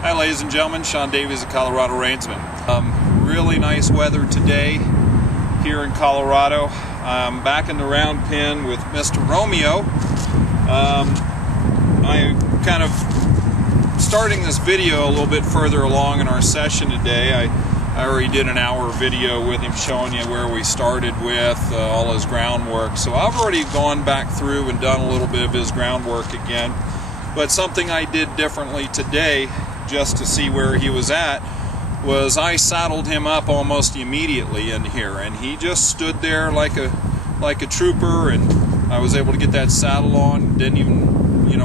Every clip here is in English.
Hi ladies and gentlemen, Sean Davies of Coloradoreinsman. Really nice weather today here in Colorado. I'm back in the round pen with Mr. Romeo. I kind of starting this video a little bit further along in our session today. I already did an hour video with him showing you where we started with all his groundwork. So I've already gone back through and done a little bit of his groundwork again. But something I did differently today, just to see where he was at, was I saddled him up almost immediately in here, and he just stood there like a trooper, and I was able to get that saddle on, didn't even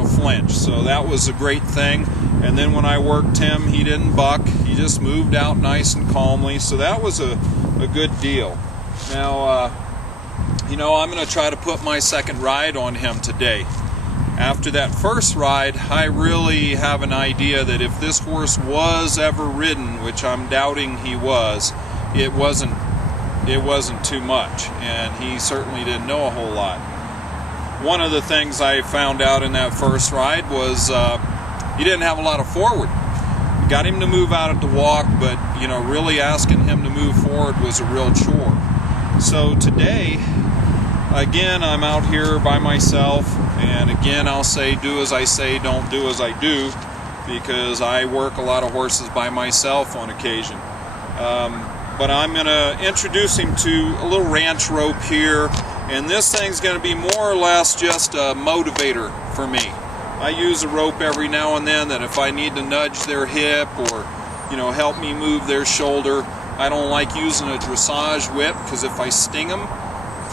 flinch. So that was a great thing. And then when I worked him, he didn't buck, he just moved out nice and calmly, so that was a good deal. Now I'm going to try to put my second ride on him today. After that first ride, I really have an idea that if this horse was ever ridden, which I'm doubting he was, it wasn't too much, and he certainly didn't know a whole lot. One of the things I found out in that first ride was he didn't have a lot of forward. We got him to move out at the walk, but really asking him to move forward was a real chore. So today, again, I'm out here by myself, and again I'll say do as I say, don't do as I do, because I work a lot of horses by myself on occasion. But I'm going to introduce him to a little ranch rope here, and this thing's going to be more or less just a motivator for me. I use a rope every now and then that if I need to nudge their hip or help me move their shoulder. I don't like using a dressage whip, because if I sting them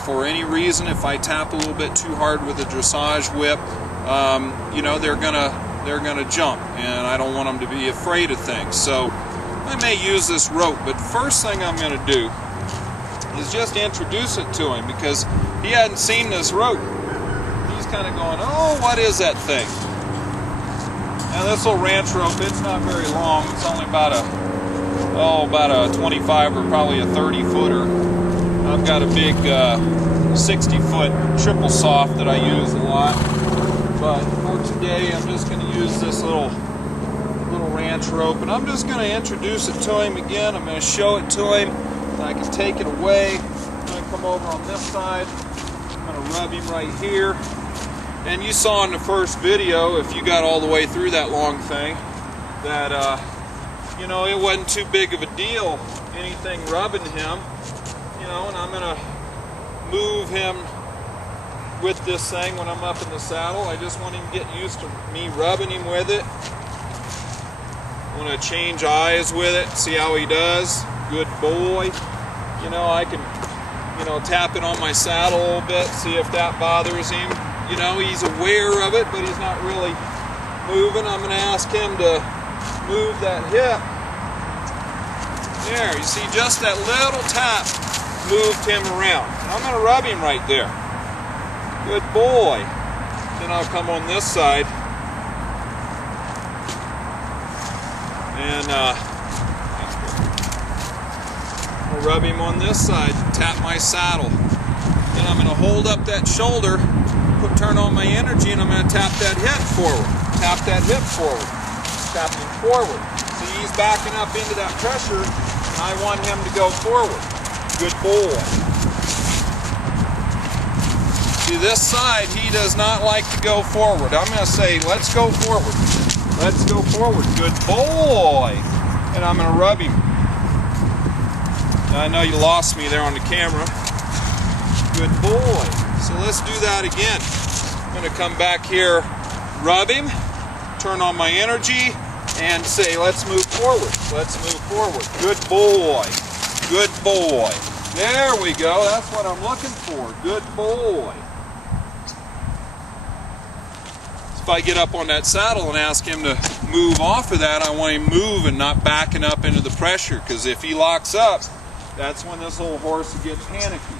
for any reason, if I tap a little bit too hard with a dressage whip, they're gonna jump, and I don't want them to be afraid of things. So I may use this rope, but first thing I'm going to do is just introduce it to him, because he hadn't seen this rope. He's kind of going, oh, what is that thing? Now this little ranch rope, it's not very long. It's only about a 25 or probably a 30 footer. I've got a big 60-foot triple soft that I use a lot, but for today I'm just going to use this little ranch rope, and I'm just going to introduce it to him again. I'm going to show it to him. I can take it away. I'm going to come over on this side. I'm going to rub him right here. And you saw in the first video, if you got all the way through that long thing, that it wasn't too big of a deal, anything rubbing him. And I'm going to move him with this thing when I'm up in the saddle. I just want him to get used to me rubbing him with it. I want to change eyes with it, see how he does. Good boy. I can, tap it on my saddle a little bit, see if that bothers him. He's aware of it, but he's not really moving. I'm going to ask him to move that hip. There, you see, just that little tap moved him around. I'm going to rub him right there. Good boy. Then I'll come on this side and I'll rub him on this side, tap my saddle. Then I'm going to hold up that shoulder, turn on my energy, and I'm going to tap that hip forward. Tap that hip forward. Tap him forward. See, he's backing up into that pressure, and I want him to go forward. Good boy. See, this side, he does not like to go forward. I'm going to say, let's go forward. Let's go forward. Good boy. And I'm going to rub him. Now, I know you lost me there on the camera. Good boy. So let's do that again. I'm going to come back here, rub him, turn on my energy, and say, let's move forward. Let's move forward. Good boy. Good boy. There we go. That's what I'm looking for. Good boy. If I get up on that saddle and ask him to move off of that, I want him moving, not backing up into the pressure, because if he locks up, that's when this little horse gets panicky.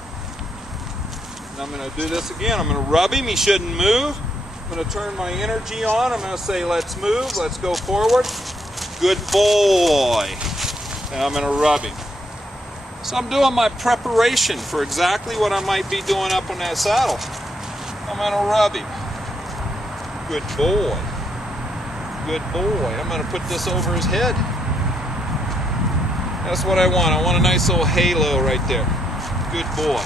And I'm going to do this again. I'm going to rub him. He shouldn't move. I'm going to turn my energy on. I'm going to say, let's move. Let's go forward. Good boy. Now I'm going to rub him. So I'm doing my preparation for exactly what I might be doing up on that saddle. I'm going to rub him. Good boy. Good boy. I'm going to put this over his head. That's what I want. I want a nice little halo right there. Good boy.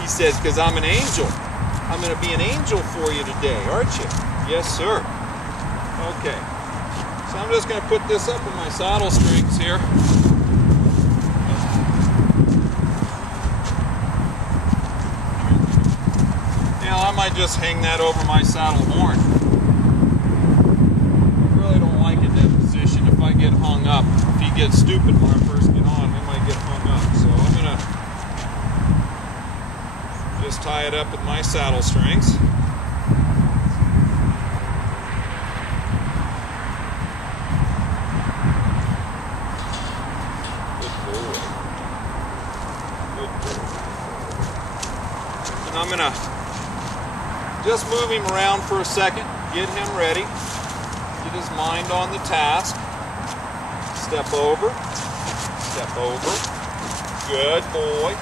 He says, because I'm an angel. I'm going to be an angel for you today, aren't you? Yes, sir. Okay. So I'm just going to put this up in my saddle strings here. Now, I might just hang that over my saddle horn. If I get hung up, if he gets stupid when I first get on, he might get hung up. So I'm going to just tie it up with my saddle strings. Good boy. Good boy. And I'm going to just move him around for a second, get him ready, get his mind on the task. Step over, step over. Good boy.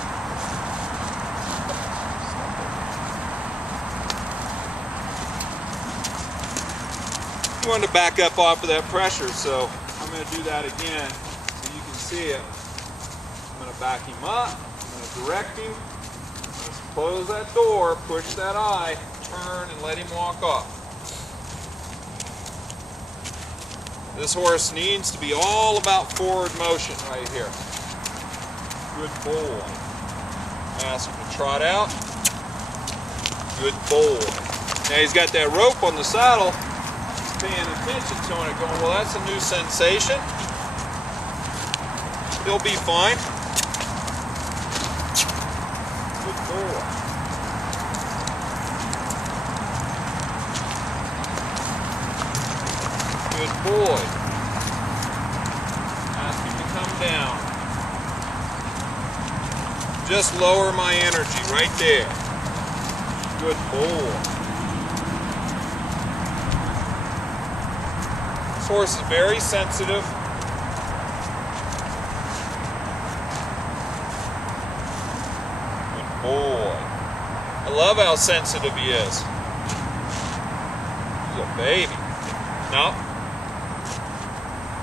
You want to back up off of that pressure, so I'm going to do that again so you can see it. I'm going to back him up, I'm going to direct him, I'm going to close that door, push that eye, turn, and let him walk off. This horse needs to be all about forward motion right here. Good boy. Ask him to trot out. Good boy. Now he's got that rope on the saddle. He's paying attention to it, going, well, that's a new sensation. He'll be fine. Good boy. Good boy. Ask him to come down. Just lower my energy right there. Good boy. This horse is very sensitive. Good boy. I love how sensitive he is. He's a baby. No.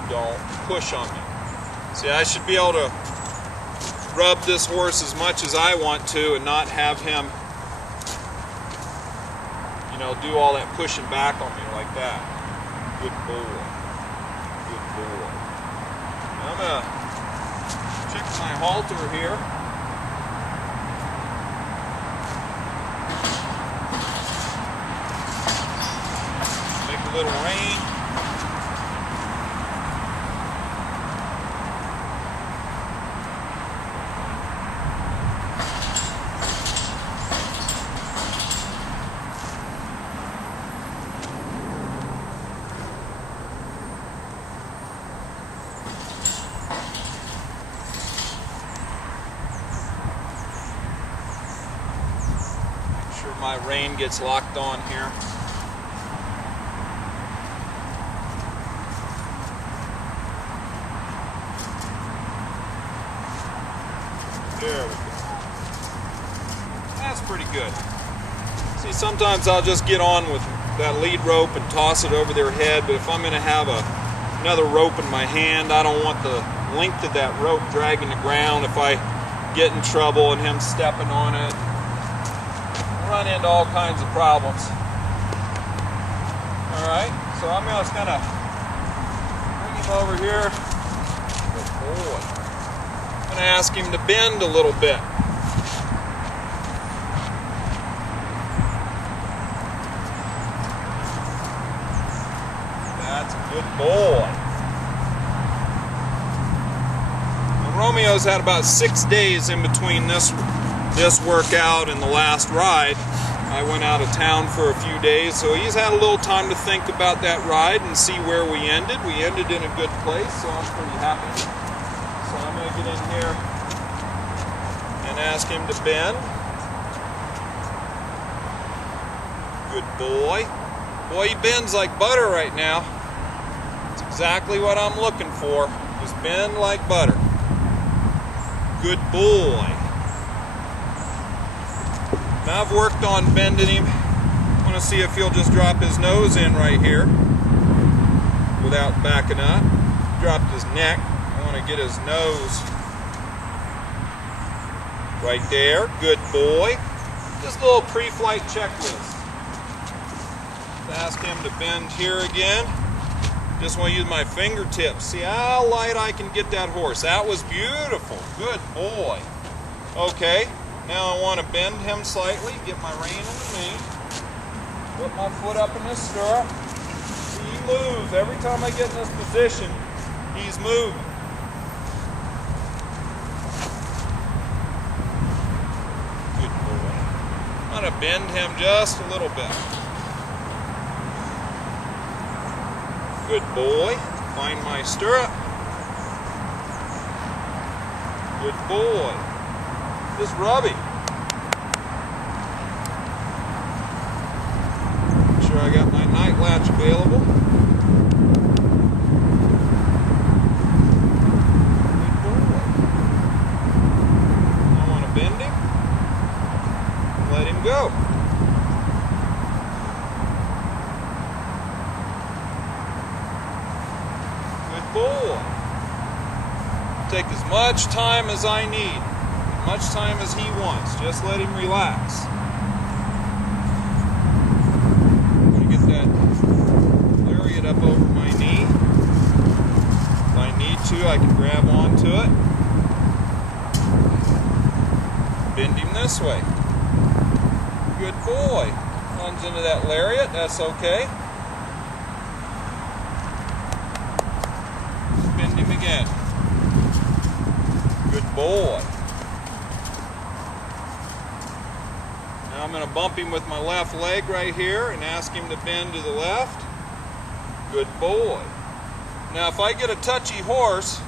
Don't push on me. See, I should be able to rub this horse as much as I want to and not have him, you know, do all that pushing back on me like that. Good boy. Good boy. Now I'm going to check my halter here. Make a little rein. My rein gets locked on here. There we go. That's pretty good. See, sometimes I'll just get on with that lead rope and toss it over their head, but if I'm going to have another rope in my hand, I don't want the length of that rope dragging the ground if I get in trouble and him stepping on it. Run into all kinds of problems. Alright, so I'm just going to bring him over here. Good boy. I'm going to ask him to bend a little bit. That's a good boy. Now, Romeo's had about 6 days in between this workout and the last ride. I went out of town for a few days, so he's had a little time to think about that ride and see where we ended. We ended in a good place, so I'm pretty happy. So I'm going to get in here and ask him to bend. Good boy. Boy, he bends like butter right now. That's exactly what I'm looking for. Just bend like butter. Good boy. Now I've worked on bending him. I want to see if he'll just drop his nose in right here. without backing up. Dropped his neck. I want to get his nose right there. Good boy. Just a little pre-flight checklist. Ask him to bend here again. Just want to use my fingertips. See how light I can get that horse. That was beautiful. Good boy. Okay, now I want to bend him slightly. Get my rein in the mane. Put my foot up in this stirrup. See, he moves. Every time I get in this position, he's moving. Good boy. I'm going to bend him just a little bit. Good boy. Find my stirrup. Good boy. Just rubby. Make sure I got my night latch available. Good boy. I want to bend him. Let him go. Boy. Take as much time as I need, as much time as he wants. Just let him relax. I'm going to get that lariat up over my knee. If I need to, I can grab onto it. Bend him this way. Good boy. Runs into that lariat. That's okay. Again. Good boy. Now I'm going to bump him with my left leg right here and ask him to bend to the left. Good boy. Now if I get a touchy horse,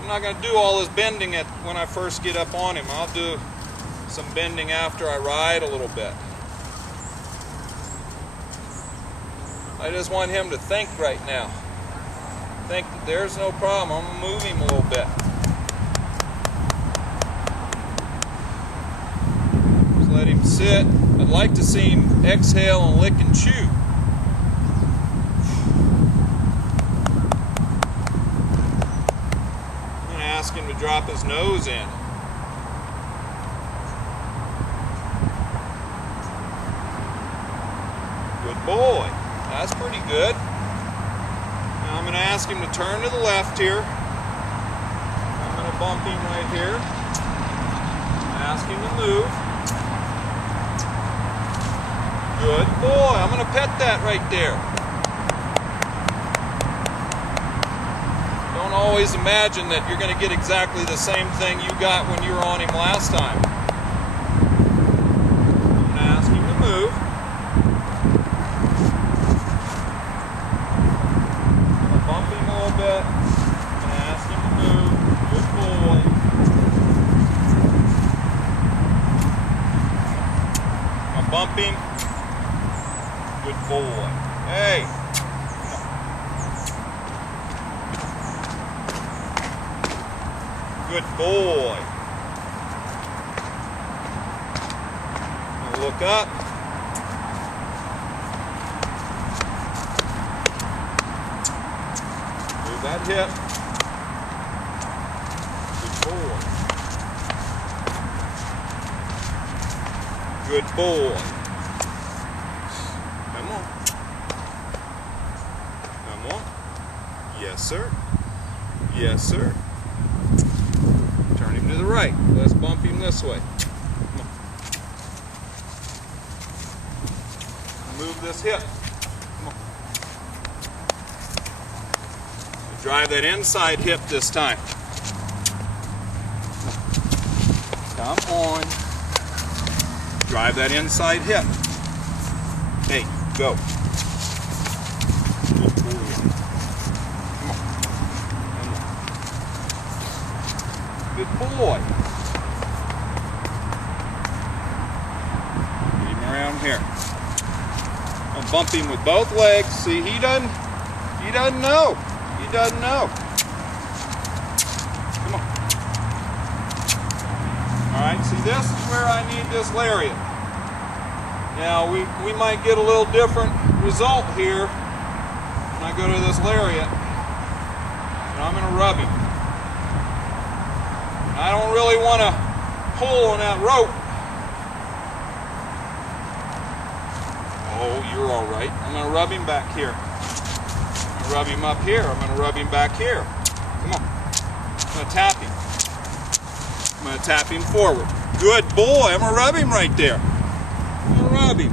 I'm not going to do all this bending when I first get up on him. I'll do some bending after I ride a little bit. I just want him to think right now. Think that there's no problem. I'm going to move him a little bit. Just let him sit. I'd like to see him exhale and lick and chew. I'm going to ask him to drop his nose in. Good boy. That's pretty good. I'm going to ask him to turn to the left here. I'm going to bump him right here. Ask him to move. Good boy. I'm going to pet that right there. Don't always imagine that you're going to get exactly the same thing you got when you were on him last time. I'm going to ask him to move. Bit and ask him to move. Good boy. I'll bump him. Good boy. Hey. Good boy. Now look up. That hip. Good boy. Good boy. Come on. Come on. Yes, sir. Yes, sir. Turn him to the right. Let's bump him this way. Come on. Move this hip. Drive that inside hip this time. Come on. Drive that inside hip. Hey, go. Good boy. Come on. Come on. Good boy. Get him around here. I'll bump him with both legs. See, he doesn't know. He doesn't know. Come on. Alright, see, this is where I need this lariat. Now, we might get a little different result here. I go to this lariat, and I'm going to rub him. And I don't really want to pull on that rope. Oh, you're all right. I'm going to rub him back here. I'm going to rub him up here. I'm going to rub him back here. Come on. I'm going to tap him. I'm going to tap him forward. Good boy. I'm going to rub him right there. I'm going to rub him.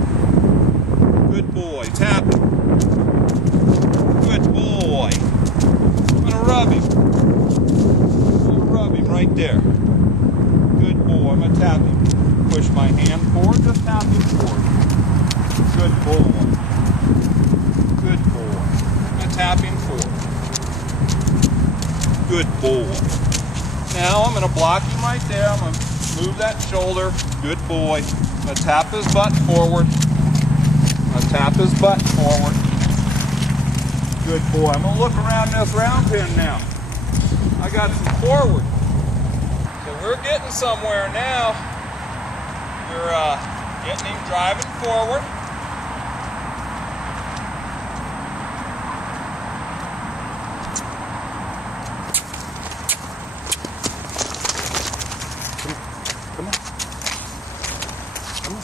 Good boy. Tap him. Good boy. I'm going to rub him. I'm going to rub him right there. Good boy. I'm going to tap him. Push my hand forward. Just tap him forward. Good boy. Good boy. I'm going to tap him forward. Good boy. Now I'm going to block him right there. I'm going to move that shoulder. Good boy. I'm going to tap his butt forward. I'm going to tap his butt forward. Good boy. I'm going to look around this round pin now. I got some forward. So we're getting somewhere now. We're getting him driving forward. Come on. Come on.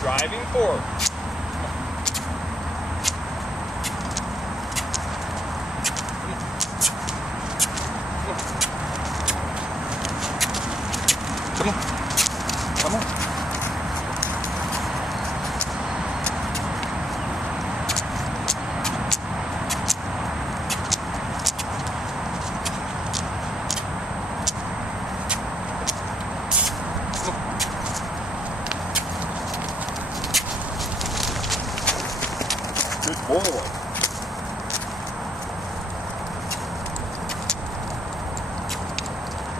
Driving forward. Come on. Come on. Good boy.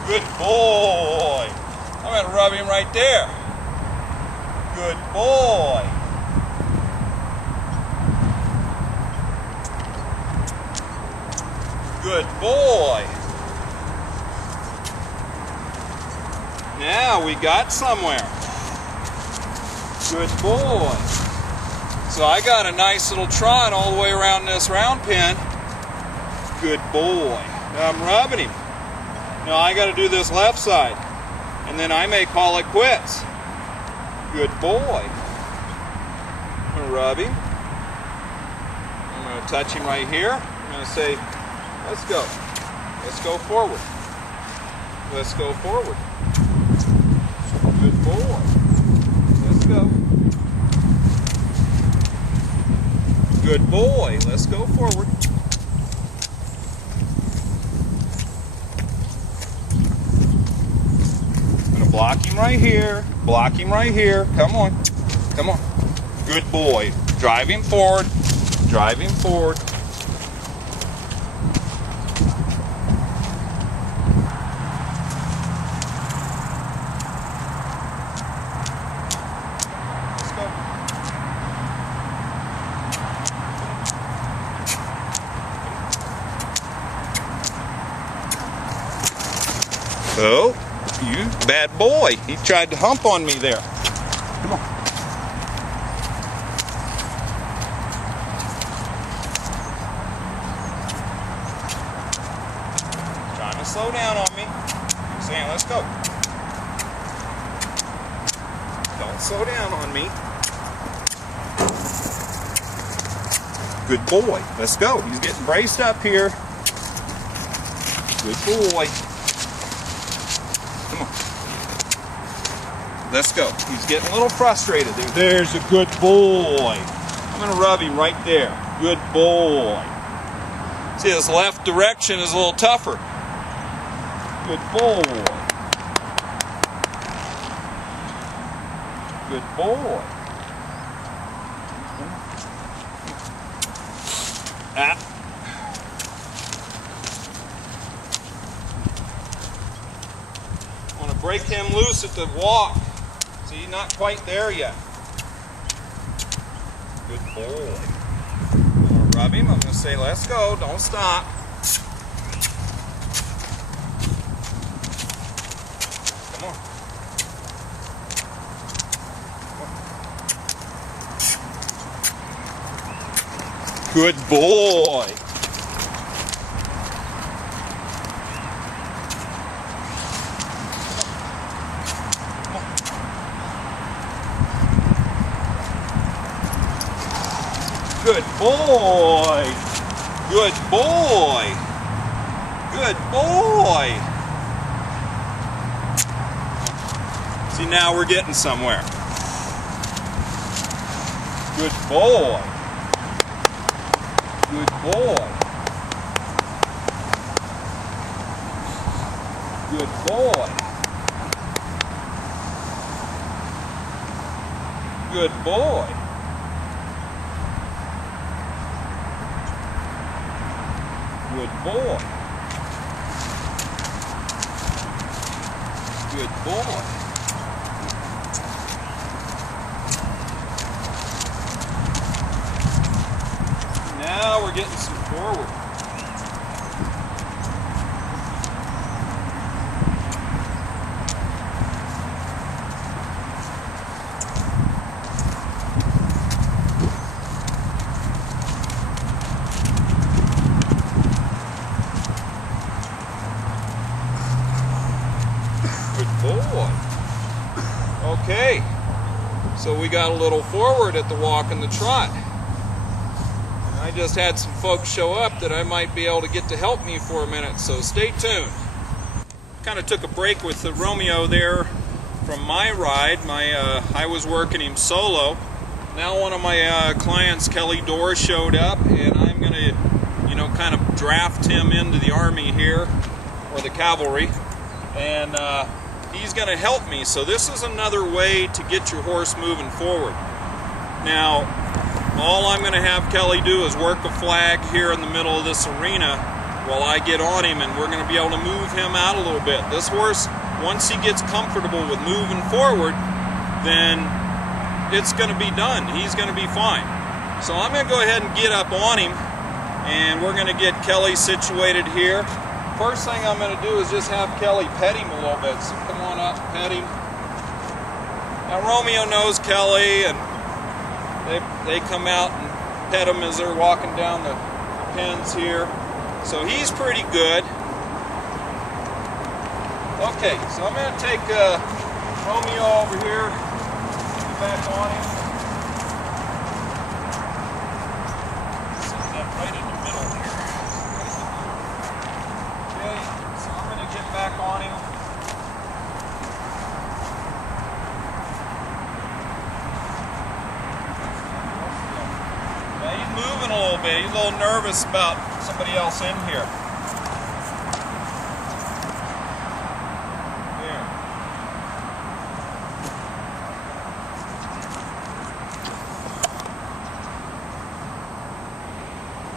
Good boy. I'm going to rub him right there. Good boy. Good boy. Now we got somewhere. Good boy. So I got a nice little trot all the way around this round pin. Good boy. Now I'm rubbing him. Now I got to do this left side. And then I may call it quits. Good boy. I'm going to rub him. I'm going to touch him right here. I'm going to say, let's go. Let's go forward. Let's go forward. Good boy. Let's go. Good boy. Let's go forward. Block him right here. Block him right here. Come on. Come on. Good boy. Drive him forward. Drive him forward. Let's go. Oh. You bad boy. He tried to hump on me there. Come on. Trying to slow down on me. I'm saying, let's go. Don't slow down on me. Good boy. Let's go. He's getting braced up here. Good boy. Come on. Let's go. He's getting a little frustrated there. There's a good boy. I'm going to rub him right there. Good boy. See, this left direction is a little tougher. Good boy. Good boy. Ah. I want to break him loose at the walk. See, not quite there yet. Good boy. I'm going to rub him. I'm going to say, let's go. Don't stop. Come on. Good boy. Good boy. Good boy. Good boy. See, now we're getting somewhere. Good boy. Good boy. Good boy. Good boy. Good boy. Good boy. Now we're getting some forward. Boy. Okay, so we got a little forward at the walk and the trot. I just had some folks show up that I might be able to get to help me for a minute, so stay tuned. Kind of took a break with the Romeo there from my ride. I was working him solo. Now one of my clients, Kelly Dorr, showed up, and I'm going to, kind of draft him into the Army here, or the cavalry, and he's going to help me. So this is another way to get your horse moving forward. Now, all I'm going to have Kelly do is work a flag here in the middle of this arena while I get on him, and we're going to be able to move him out a little bit. This horse, once he gets comfortable with moving forward, then it's going to be done. He's going to be fine. So I'm going to go ahead and get up on him, and we're going to get Kelly situated here. First thing I'm going to do is just have Kelly pet him a little bit. So come on up, pet him. Now Romeo knows Kelly, and they come out and pet him as they're walking down the pens here. So he's pretty good. Okay, so I'm going to take Romeo over here, get back on him. Set that right in the middle here. Okay, so I'm going to get back on him. Now he's moving a little bit. He's a little nervous about somebody else in here.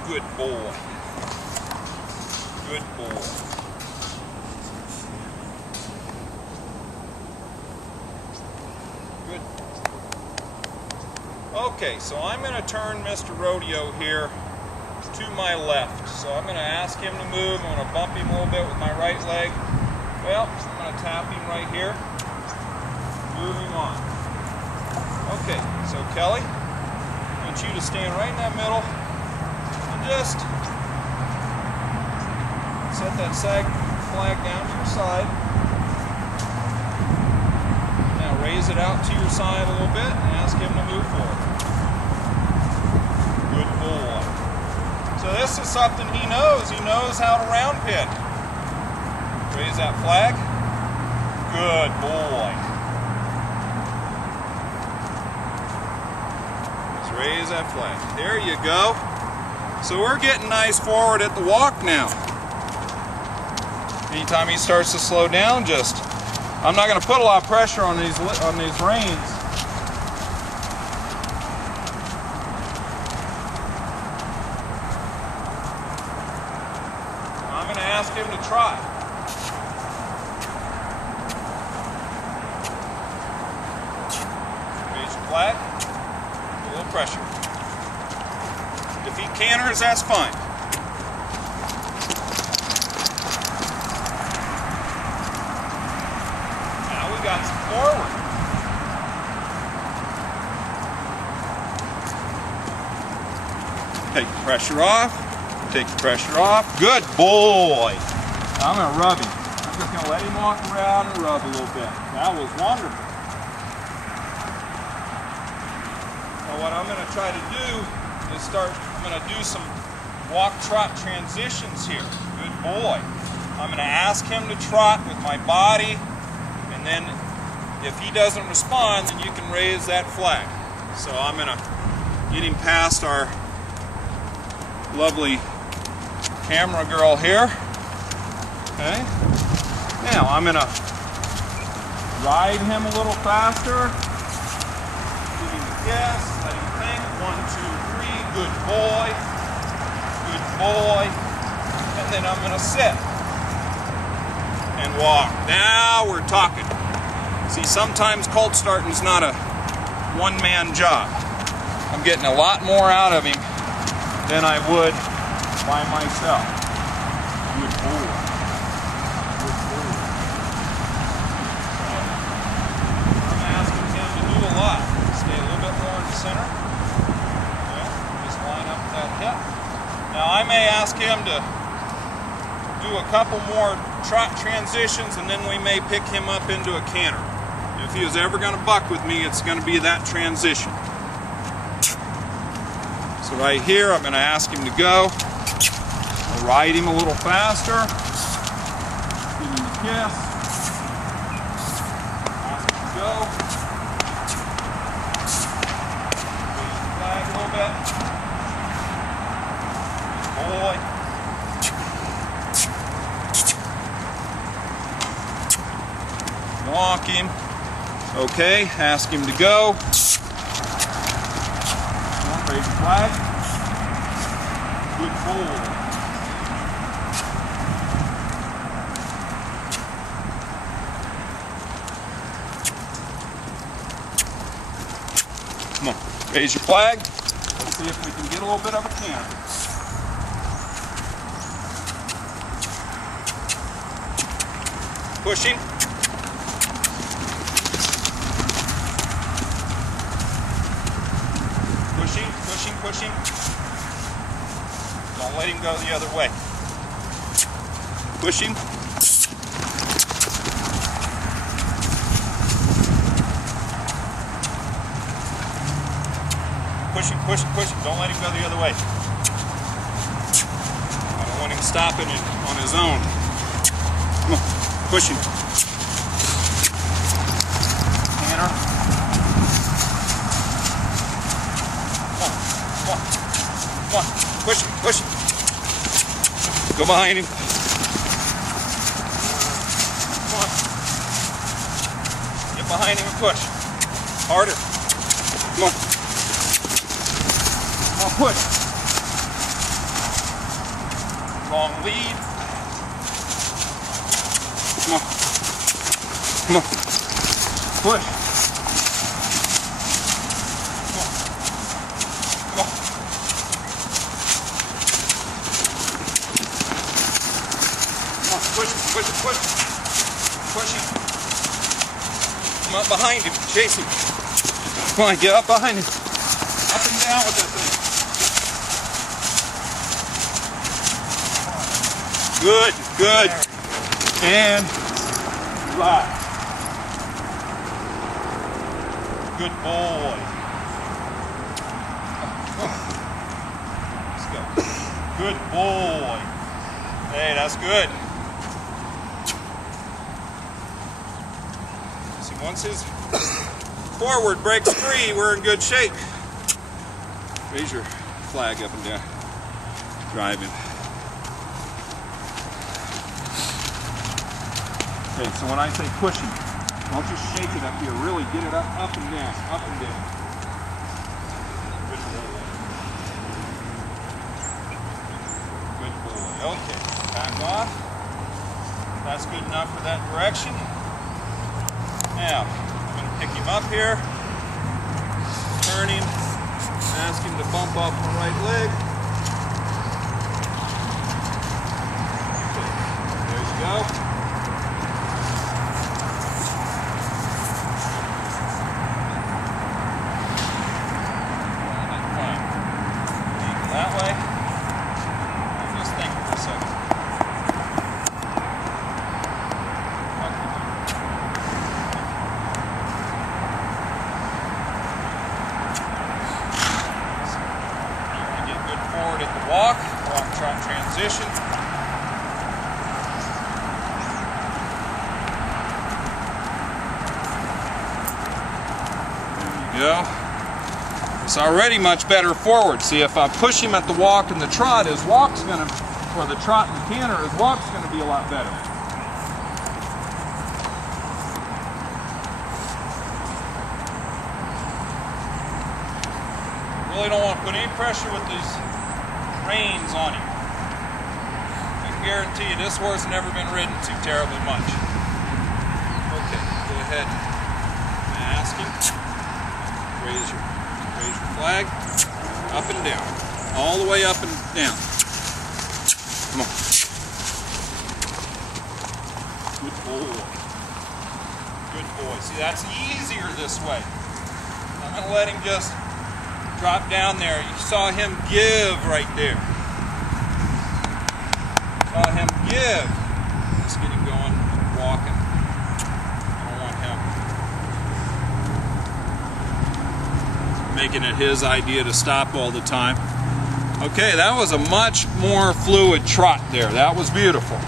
Good boy. Good boy. Good. Okay, so I'm going to turn Mr. Rodeo here to my left. So I'm going to ask him to move. I'm going to bump him a little bit with my right leg. Well, I'm going to tap him right here. Move him on. Okay, so Kelly, I want you to stand right in that middle. Just set that sag flag down to your side. Now raise it out to your side a little bit and ask him to move forward. Good boy. So this is something he knows. He knows how to round pin. Raise that flag. Good boy. Just raise that flag. There you go. So we're getting nice forward at the walk now. Anytime he starts to slow down, I'm not going to put a lot of pressure on these reins. I'm going to ask him to try. Raise your flag. A little pressure. If he canters, that's fine. Now we got some forward. Take the pressure off. Take the pressure off. Good boy. I'm going to rub him. I'm just going to let him walk around and rub a little bit. That was wonderful. Now what I'm going to try to do is I'm going to do some walk-trot transitions here. Good boy. I'm going to ask him to trot with my body, and then if he doesn't respond, then you can raise that flag. So I'm going to get him past our lovely camera girl here. Okay. Now I'm going to ride him a little faster. Give him a guess. Let him think. 1, 2, 3. Good boy. Good boy. And then I'm going to sit and walk. Now we're talking. See, sometimes colt starting is not a one-man job. I'm getting a lot more out of him than I would by myself. Good boy. Good boy. I'm asking him to do a lot. Stay a little bit more in the center. Okay. Just line up that hip. Now I may ask him to do a couple more trot transitions, and then we may pick him up into a canter. If he is ever going to buck with me, it's going to be that transition. So right here, I'm going to ask him to go. I'll ride him a little faster. Give him a kiss. Ask him to go. Raise the flag a little bit. Good boy. Walk him. Okay, ask him to go. Raise the flag. Good boy. Come on, raise your flag. Let's see if we can get a little bit of a canter. Pushing. Pushing. Don't let him go the other way. Pushing. Pushing. Don't let him go the other way. I don't want him stopping it on his own. Come on. Pushing. Canter. Come on, push it. Go behind him. Come on. Get behind him and push. Harder. Come on. Come on, push. Long lead. Come on. Push. Push him. Come up behind him. Chase him. Come on, get up behind him. Up and down with that thing. Good. And right. Good boy. Let's go. Good boy. Hey, that's good. Once his forward breaks free, we're in good shape. Raise your flag up and down. Drive him. Okay, so when I say pushing, don't just shake it up here. Really get it up and down, up and down. Good boy. Good boy. Okay, back off. That's good enough for that direction. Now, I'm going to pick him up here, turn him, ask him to bump off my right leg. Okay, there you go. Fine. That way. You know, it's already much better forward. See, if I push him at the walk and the trot, his walk's gonna, or the trot and the canter, his walk's gonna be a lot better. Really don't want to put any pressure with these reins on him. I can guarantee you this horse has never been ridden too terribly much. Okay, go ahead and ask him. Raise your flag. Up and down. All the way up and down. Come on. Good boy. Good boy. See, that's easier this way. I'm going to let him just drop down there. You saw him give right there. Saw him give. Let's get him going, walking. I don't want him making it his idea to stop all the time. Okay, that was a much more fluid trot there. That was beautiful.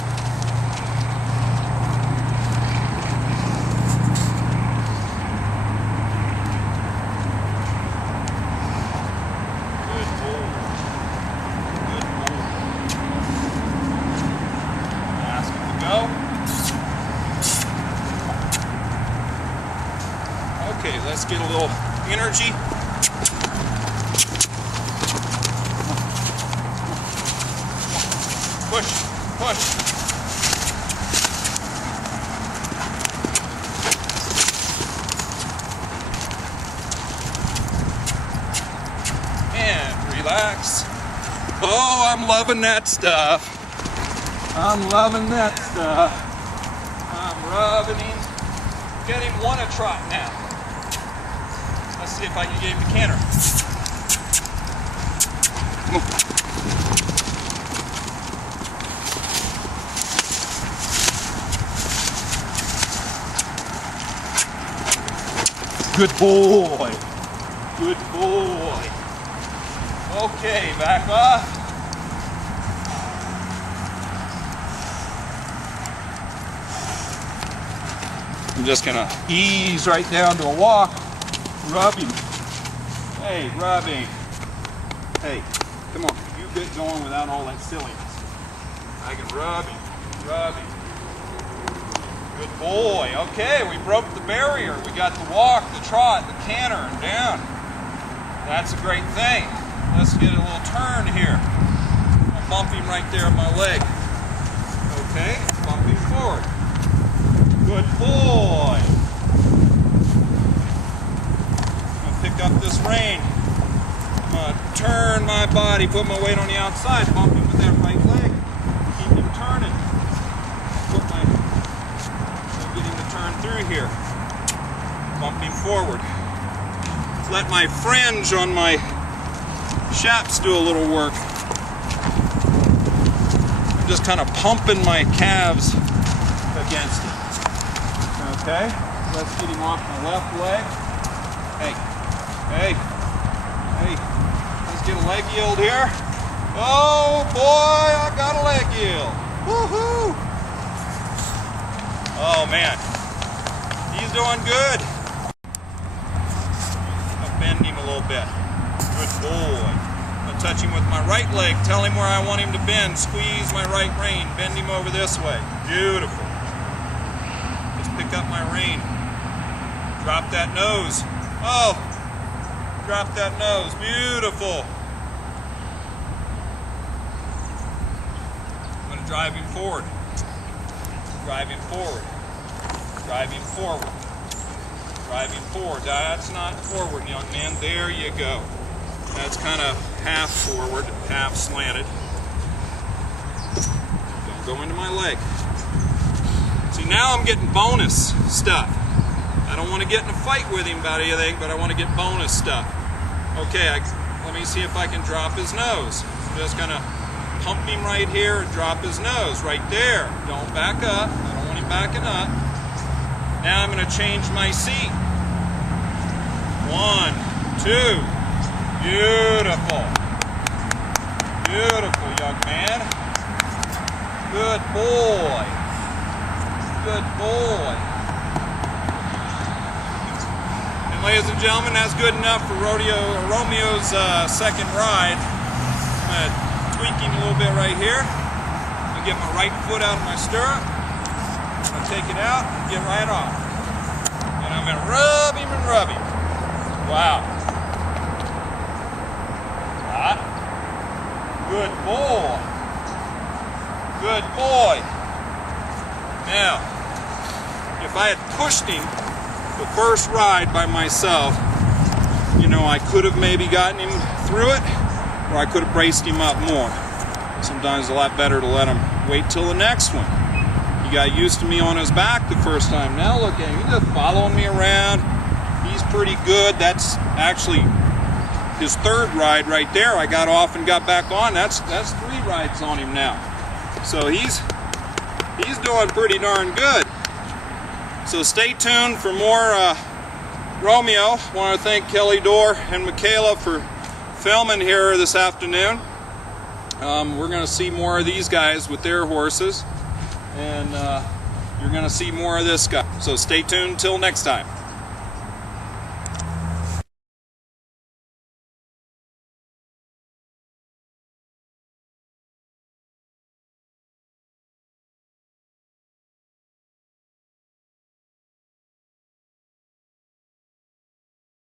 Okay, let's get a little energy. Push, push. And relax. Oh, I'm loving that stuff. I'm loving that stuff. I'm rubbing him. Get him one a trot now. Let's see if I can get him to canter. Good boy. Good boy. Okay, back off. I'm just gonna ease right down to a walk. Rub him. Hey, rub him. Hey, come on. You get going without all that silliness. I can rub him. Rub him. Good boy. Okay, we broke the barrier. We got the walk, the trot, the canter, and down. That's a great thing. Let's get a little turn here. I'll bump him right there on my leg. Okay, bump him forward. Good boy. I'm going to pick up this rein. I'm going to turn my body, put my weight on the outside, bump him with that right leg. Keep him turning. Get him to turn through here. Bump him forward. Let my fringe on my shaps do a little work. I'm just kind of pumping my calves against it. Okay, let's get him off my left leg. Hey, hey, hey, let's get a leg yield here. Oh boy, I got a leg yield. Woohoo! Oh man, he's doing good. I'll bend him a little bit. Good boy. I'll touch him with my right leg, tell him where I want him to bend, squeeze my right rein, bend him over this way. Beautiful. Pick up my rein. Drop that nose. Oh, drop that nose. Beautiful. I'm going to drive him forward. Drive him forward. Drive him forward. Drive him forward. That's not forward, young man. There you go. That's kind of half forward, half slanted. Don't go into my leg. See, now I'm getting bonus stuff. I don't want to get in a fight with him about anything, but I want to get bonus stuff. Okay, let me see if I can drop his nose. I'm just going to pump him right here and drop his nose right there. Don't back up. I don't want him backing up. Now I'm going to change my seat. 1, 2. Beautiful. Beautiful, young man. Good boy. Good boy. And Ladies and gentlemen, that's good enough for Romeo's second ride. I'm going to tweak him a little bit right here. I'm going to get my right foot out of my stirrup. I'm going to take it out and get right off. And I'm going to rub him and rub him. Wow. Hot. Good boy. Good boy. Now, if I had pushed him the first ride by myself, you know, I could have maybe gotten him through it, or I could have braced him up more. Sometimes it's a lot better to let him wait till the next one. He got used to me on his back the first time. Now look at him, he's just following me around. He's pretty good. That's actually his third ride right there. I got off and got back on. That's 3 rides on him now. So he's doing pretty darn good. So stay tuned for more Romeo. I want to thank Kelly Dorr and Michaela for filming here this afternoon. We're going to see more of these guys with their horses, and you're going to see more of this guy. So stay tuned till next time.